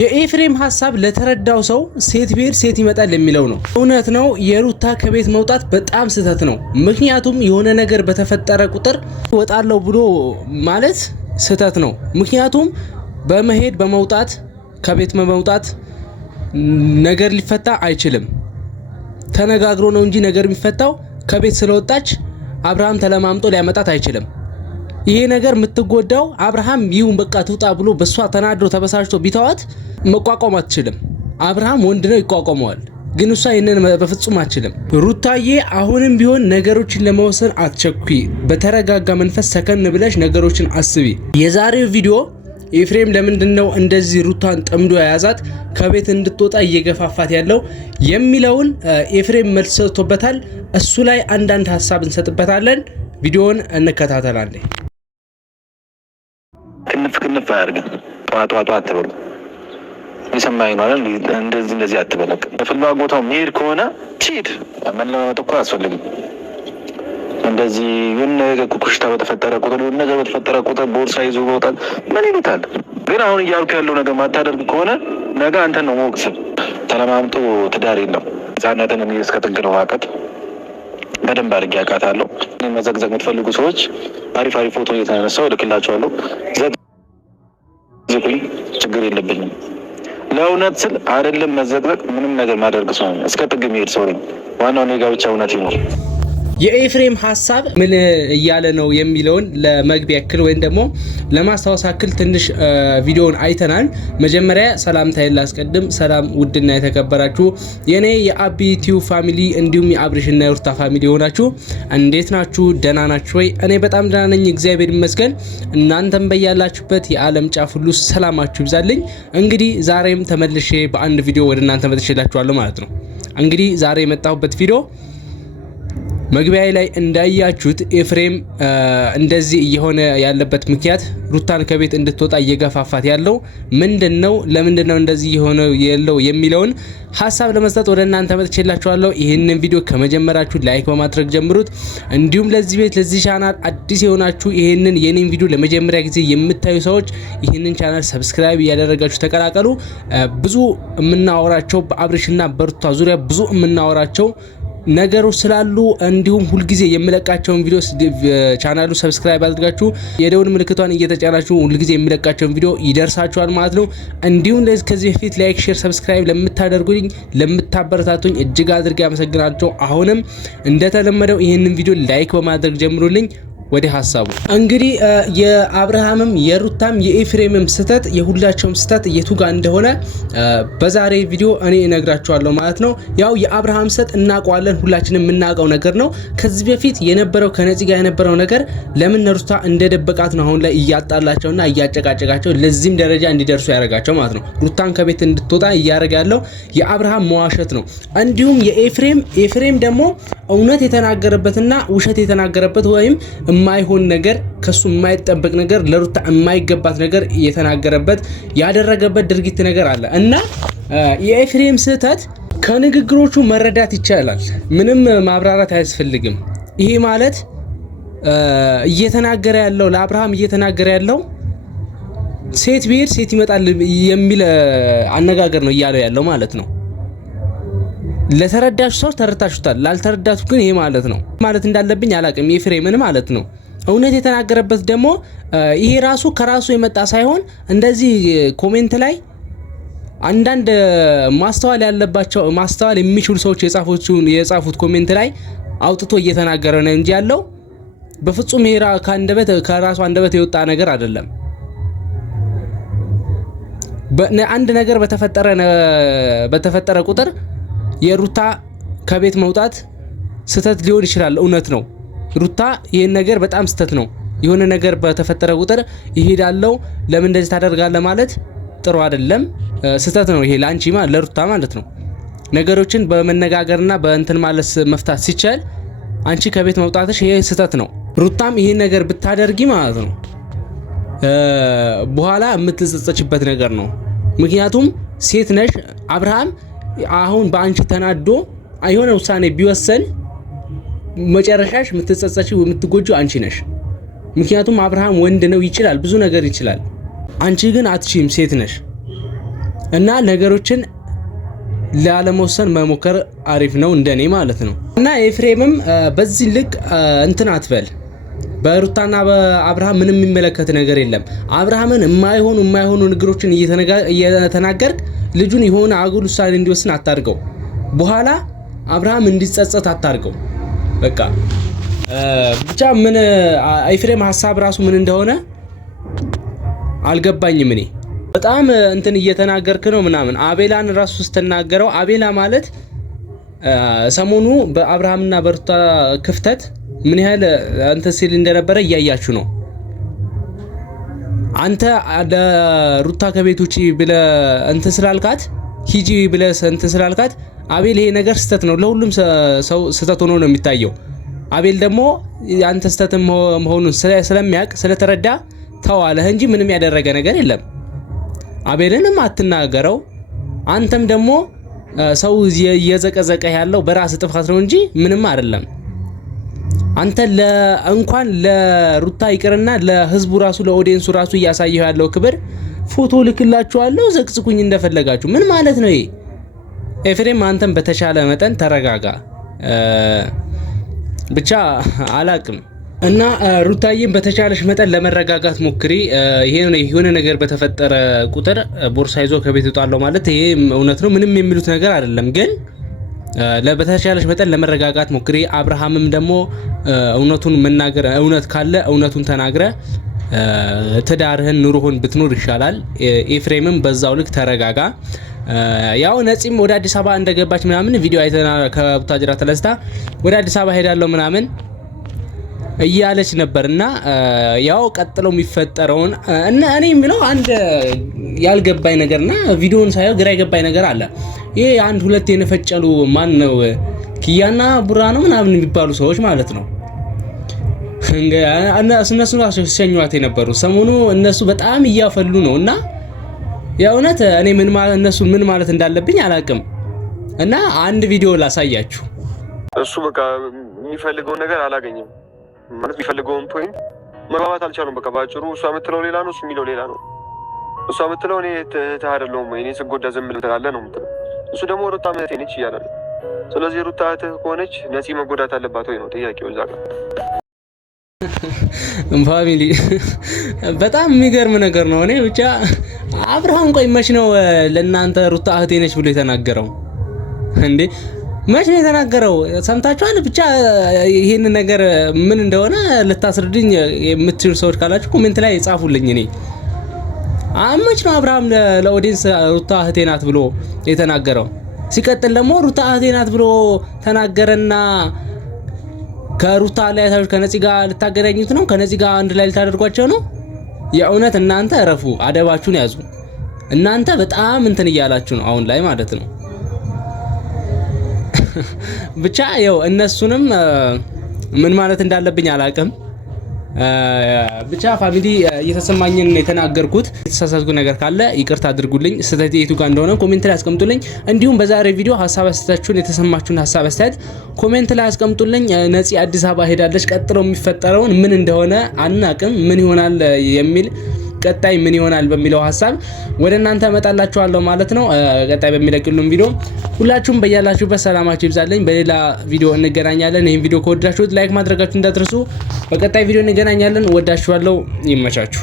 የኤፍሬም ሐሳብ ለተረዳው ሰው ሴት ብሄር ሴት ይመጣል የሚለው ነው። እውነት ነው። የሩታ ከቤት መውጣት በጣም ስህተት ነው። ምክንያቱም የሆነ ነገር በተፈጠረ ቁጥር ወጣለው ብሎ ማለት ስህተት ነው። ምክንያቱም በመሄድ በመውጣት ከቤት በመውጣት ነገር ሊፈታ አይችልም። ተነጋግሮ ነው እንጂ ነገር የሚፈታው ከቤት ስለወጣች አብርሃም ተለማምጦ ሊያመጣት አይችልም። ይሄ ነገር የምትጎዳው አብርሃም ይሁን በቃ ትውጣ ብሎ በሷ ተናድሮ ተበሳጭቶ ቢተዋት መቋቋም አትችልም። አብርሃም ወንድ ነው ይቋቋመዋል። ግን እሷ ይሄንን በፍጹም አትችልም። ሩታዬ አሁንም ቢሆን ነገሮችን ለመወሰን አትቸኩይ። በተረጋጋ መንፈስ ሰከን ብለሽ ነገሮችን አስቢ። የዛሬው ቪዲዮ ኤፍሬም ለምንድነው እንደዚህ ሩታን ጠምዶ ያዛት ከቤት እንድትወጣ እየገፋፋት ያለው የሚለውን ኤፍሬም መልስ ሰጥቶበታል። እሱ ላይ አንዳንድ ሐሳብ እንሰጥበታለን። ቪዲዮውን እንከታተላለን። ክንፍ አያርግም። ጧጧ አትበሉ። ይሰማኝ ነው አይደል? እንደዚህ አትበለቅ። ፍላጎታው መሄድ ከሆነ ትሄድ። መለማመጥ እኮ አያስፈልግም። እንደዚህ የሆነ ኩሽታ በተፈጠረ ቁጥር ቦርሳ ይዞ መውጣት ምን ይሉታል? ግን አሁን እያልኩ ያለው ነገር ማታደርግ ከሆነ ነገ አንተን ነው መወቅስም። ተለማምጦ ትዳር የለም። ህጻናትን እኔ እስከ ጥግ ነው ማቀት በደንብ አድርጌ አውቃታለሁ። መዘግዘግ የምትፈልጉ ሰዎች አሪፍ ፎቶ እየተነሳው እልክላችኋለሁ። ዘግዙኝ፣ ችግር የለብኝም። ለእውነት ስል አይደለም መዘግዘግ ምንም ነገር ማደርግ ሰው ነኝ። እስከ ጥግ የሚሄድ ሰው ነኝ። ዋናው እኔ ጋር ብቻ እውነት ይኖር። የኤፍሬም ሐሳብ ምን እያለ ነው የሚለውን ለመግቢያ ያክል ወይም ደግሞ ለማስታወስ ያክል ትንሽ ቪዲዮውን አይተናል። መጀመሪያ ሰላምታዬን ላስቀድም። ሰላም ውድና የተከበራችሁ የኔ የአቢ ቲዩብ ፋሚሊ እንዲሁም የአብርሽና የሩታ ፋሚሊ ሆናችሁ እንዴት ናችሁ? ደህና ናችሁ ወይ? እኔ በጣም ደህና ነኝ፣ እግዚአብሔር ይመስገን። እናንተም በያላችሁበት የዓለም ጫፍ ሁሉ ሰላማችሁ ይብዛልኝ። እንግዲህ ዛሬም ተመልሼ በአንድ ቪዲዮ ወደ እናንተ መጥቼላችኋለሁ ማለት ነው። እንግዲህ ዛሬ የመጣሁበት ቪዲዮ መግቢያ ላይ እንዳያችሁት ኤፍሬም እንደዚህ እየሆነ ያለበት ምክንያት ሩታን ከቤት እንድትወጣ እየገፋፋት ያለው ምንድነው? ለምንድነው እንደዚህ እየሆነ ያለው የሚለውን ሐሳብ ለመስጠት ወደ እናንተ መጥቼላችኋለሁ። ይሄንን ቪዲዮ ከመጀመራችሁ ላይክ በማድረግ ጀምሩት። እንዲሁም ለዚህ ቻናል አዲስ የሆናችሁ ይሄንን የኔን ቪዲዮ ለመጀመሪያ ጊዜ የምታዩ ሰዎች ይሄንን ቻናል ሰብስክራይብ እያደረጋችሁ ተቀላቀሉ። ብዙ የምናወራቸው በአብርሽና በሩታ ዙሪያ ብዙ የምናወራቸው ነገሮች ስላሉ እንዲሁም ሁልጊዜ የምለቃቸውን ቪዲዮ ቻናሉ ሰብስክራይብ አድርጋችሁ የደውል ምልክቷን እየተጫናችሁ ሁልጊዜ የምለቃቸውን ቪዲዮ ይደርሳችኋል ማለት ነው። እንዲሁም ከዚህ በፊት ላይክ፣ ሼር፣ ሰብስክራይብ ለምታደርጉኝ ለምታበረታቱኝ እጅግ አድርጌ አመሰግናለሁ። አሁንም እንደተለመደው ይህንን ቪዲዮ ላይክ በማድረግ ጀምሩልኝ። ወደ ሐሳቡ እንግዲህ የአብርሃምም የሩታም የኤፍሬምም ስተት የሁላቸውም ስተት የቱጋ እንደሆነ በዛሬ ቪዲዮ እኔ እነግራችኋለሁ ማለት ነው። ያው የአብርሃም ስተት እናውቀዋለን፣ ሁላችንም የምናውቀው ነገር ነው። ከዚህ በፊት የነበረው ከነፂ ጋር የነበረው ነገር ለምን ሩታ እንደደበቃት ነው አሁን ላይ እያጣላቸውና እያጨቃጨቃቸው ለዚህም ደረጃ እንዲደርሱ ያደርጋቸው ማለት ነው። ሩታን ከቤት እንድትወጣ እያደረገ ያለው የአብርሃም መዋሸት ነው። እንዲሁም ኤፍሬም ደግሞ እውነት የተናገረበትና ውሸት የተናገረበት ወይም የማይሆን ነገር ከሱ የማይጠበቅ ነገር ለሩታ የማይገባት ነገር የተናገረበት ያደረገበት ድርጊት ነገር አለ እና የኤፍሬም ስህተት ከንግግሮቹ መረዳት ይቻላል። ምንም ማብራራት አያስፈልግም። ይሄ ማለት እየተናገረ ያለው ለአብርሃም እየተናገረ ያለው ሴት ብሄር ሴት ይመጣል የሚል አነጋገር ነው እያለው ያለው ማለት ነው። ለተረዳችሁ ሰው ተረታችሁታል። ላልተረዳችሁ ግን ይሄ ማለት ነው ማለት እንዳለብኝ አላቅም። ኤፍሬምን ማለት ነው እውነት የተናገረበት ደግሞ ይሄ ራሱ ከራሱ የመጣ ሳይሆን እንደዚህ ኮሜንት ላይ አንዳንድ ማስተዋል የሚችሉ ሰዎች የጻፉት ኮሜንት ላይ አውጥቶ እየተናገረ ነው እንጂ ያለው በፍጹም ይሄ ከራሱ አንደበት የወጣ ነገር አይደለም። አንድ ነገር በተፈጠረ ቁጥር የሩታ ከቤት መውጣት ስተት ሊሆን ይችላል። እውነት ነው። ሩታ ይሄን ነገር በጣም ስተት ነው። የሆነ ነገር በተፈጠረ ቁጥር ይሄዳለው ለምን እንደዚህ ታደርጋለህ ማለት ጥሩ አይደለም፣ ስተት ነው። ይሄ ላንቺ ለሩታ ማለት ነው። ነገሮችን በመነጋገርና በእንትን ማለት መፍታት ሲቻል አንቺ ከቤት መውጣትሽ ይሄ ስተት ነው። ሩታም ይሄን ነገር ብታደርጊ ማለት ነው በኋላ የምትጸጸችበት ነገር ነው። ምክንያቱም ሴት ነሽ። አብርሃም አሁን በአንቺ ተናዶ አይሆነ ውሳኔ ቢወሰን መጨረሻሽ የምትጸጸችው የምትጎጂው አንቺ ነሽ። ምክንያቱም አብርሃም ወንድ ነው፣ ይችላል፣ ብዙ ነገር ይችላል። አንቺ ግን አትችይም፣ ሴት ነሽ። እና ነገሮችን ላለመወሰን መሞከር አሪፍ ነው እንደኔ ማለት ነው። እና ኤፍሬምም በዚህ ልክ እንትን አትበል። በሩታና በአብርሃም ምንም የሚመለከት ነገር የለም። አብርሃምን የማይሆኑ ንግሮችን እየተናገርክ ልጁን የሆነ አጉል ውሳኔ እንዲወስን አታርገው። በኋላ አብርሃም እንዲጸጸት አታርገው። በቃ ብቻ ምን ኤፍሬም ሐሳብ ራሱ ምን እንደሆነ አልገባኝም። እኔ በጣም እንትን እየተናገርክ ነው ምናምን። አቤላን ራሱ ስትናገረው አቤላ ማለት ሰሞኑ በአብርሃምና በሩታ ክፍተት ምን ያህል እንትን ሲል እንደነበረ እያያችሁ ነው። አንተ ለሩታ ከቤት ውጪ ብለ እንትን ስላልካት ሂጂ ብለ እንትን ስላልካት አቤል ይሄ ነገር ስተት ነው፣ ለሁሉም ሰው ስተት ሆኖ ነው የሚታየው። አቤል ደግሞ አንተ ስተት መሆኑን ስለሚያውቅ ስለተረዳ ተዋለህ እንጂ ምንም ያደረገ ነገር የለም። አቤልንም አትናገረው። አንተም ደግሞ ሰው እየዘቀዘቀ ያለው በራስ ጥፋት ነው እንጂ ምንም አይደለም። አንተ እንኳን ለሩታ ይቅርና ለህዝቡ ራሱ ለኦዲየንሱ ራሱ እያሳየው ያለው ክብር ፎቶ ልክላችኋለሁ፣ ዘቅዝቁኝ እንደፈለጋችሁ። ምን ማለት ነው ይሄ? ኤፍሬም አንተም በተሻለ መጠን ተረጋጋ። ብቻ አላቅም እና ሩታዬም በተቻለሽ መጠን ለመረጋጋት ሞክሪ። የሆነ ነገር በተፈጠረ ቁጥር ቦርሳ ይዞ ከቤት ይወጣለው ማለት ይሄ እውነት ነው፣ ምንም የሚሉት ነገር አይደለም። ግን በተቻለሽ መጠን ለመረጋጋት ሞክሪ። አብርሃምም ደግሞ እውነቱን መናገር እውነት ካለ እውነቱን ተናግረ ትዳርህን ኑሮህን ብትኖር ይሻላል። ኤፍሬምም በዛው ልክ ተረጋጋ። ያው ነፂም ወደ አዲስ አበባ እንደገባች ምናምን ቪዲዮ አይተና ከቡታጅራ ተነስታ ወደ አዲስ አበባ ሄዳለሁ ምናምን እያለች ነበርና ያው ቀጥለው የሚፈጠረውን እና እኔ የሚለው አንድ ያልገባኝ ነገርና ቪዲዮውን ሳየው ግራ የገባኝ ነገር አለ። ይሄ አንድ ሁለት የነፈጨሉ ማን ነው ኪያና ቡራ ነው ምናምን የሚባሉ ሰዎች ማለት ነው። እነሱ ሲሸኙት የነበሩ ሰሞኑ እነሱ በጣም እያፈሉ ነው እና የእውነት እኔ እነሱ ምን ማለት እንዳለብኝ አላቅም። እና አንድ ቪዲዮ ላሳያችሁ። እሱ በቃ የሚፈልገውን ነገር አላገኘም ማለት የሚፈልገውን ፖይንት መግባባት አልቻሉም። በቃ ባጭሩ እሷ የምትለው ሌላ ነው፣ እሱ የሚለው ሌላ ነው። እሷ የምትለው እኔ እህትህ አይደለሁም ወይ እኔ ስጎዳ ዝም ትላለህ ነው የምትለው። እሱ ደግሞ ሩታ እህቴ ነች እያለ ነው። ስለዚህ ሩታ እህትህ ከሆነች ነፂ መጎዳት አለባት ወይ ነው ጥያቄው እዛ ጋር። ፋሚሊ በጣም የሚገርም ነገር ነው። እኔ ብቻ አብርሃም ቆይ መች ነው ለእናንተ ሩታ እህቴ ነች ብሎ የተናገረው እንዴ? መች ነው የተናገረው? ሰምታችኋል? ብቻ ይሄን ነገር ምን እንደሆነ ልታስረዱኝ የምትችሉ ሰዎች ካላችሁ ኮሜንት ላይ ጻፉልኝ። እኔ መች ነው አብርሃም ለኦዲየንስ ሩታ እህቴ ናት ብሎ የተናገረው? ሲቀጥል ደግሞ ሩታ እህቴ ናት ብሎ ተናገረና ከሩታ ላይ ታውሽ ከነፂ ጋር ልታገናኙት ነው? ከነፂ ጋር አንድ ላይ ልታደርጓቸው ነው? የእውነት እናንተ እረፉ፣ አደባችሁን ያዙ። እናንተ በጣም እንትን እያላችሁ ነው አሁን ላይ ማለት ነው። ብቻ ያው እነሱንም ምን ማለት እንዳለብኝ አላቅም። ብቻ ፋሚሊ እየተሰማኝን የተናገርኩት የተሳሳትኩ ነገር ካለ ይቅርታ አድርጉልኝ። ስህተት የቱ ጋር እንደሆነ ኮሜንት ላይ አስቀምጡልኝ። እንዲሁም በዛሬ ቪዲዮ ሐሳብ አስተያየታችሁን የተሰማችሁን ሐሳብ አስተያየት ኮሜንት ላይ አስቀምጡልኝ። ነፂ አዲስ አበባ ሄዳለች። ቀጥለው የሚፈጠረውን ምን እንደሆነ አናቅም። ምን ይሆናል የሚል ቀጣይ ምን ይሆናል በሚለው ሐሳብ ወደ እናንተ እመጣላችኋለሁ ማለት ነው። ቀጣይ በሚለቅሉን ቪዲዮ ሁላችሁም በያላችሁበት ሰላማችሁ ይብዛልኝ። በሌላ ቪዲዮ እንገናኛለን። ይሄን ቪዲዮ ከወደዳችሁት ላይክ ማድረጋችሁ እንዳትረሱ። በቀጣይ ቪዲዮ እንገናኛለን። ወዳችኋለሁ። ይመቻችሁ።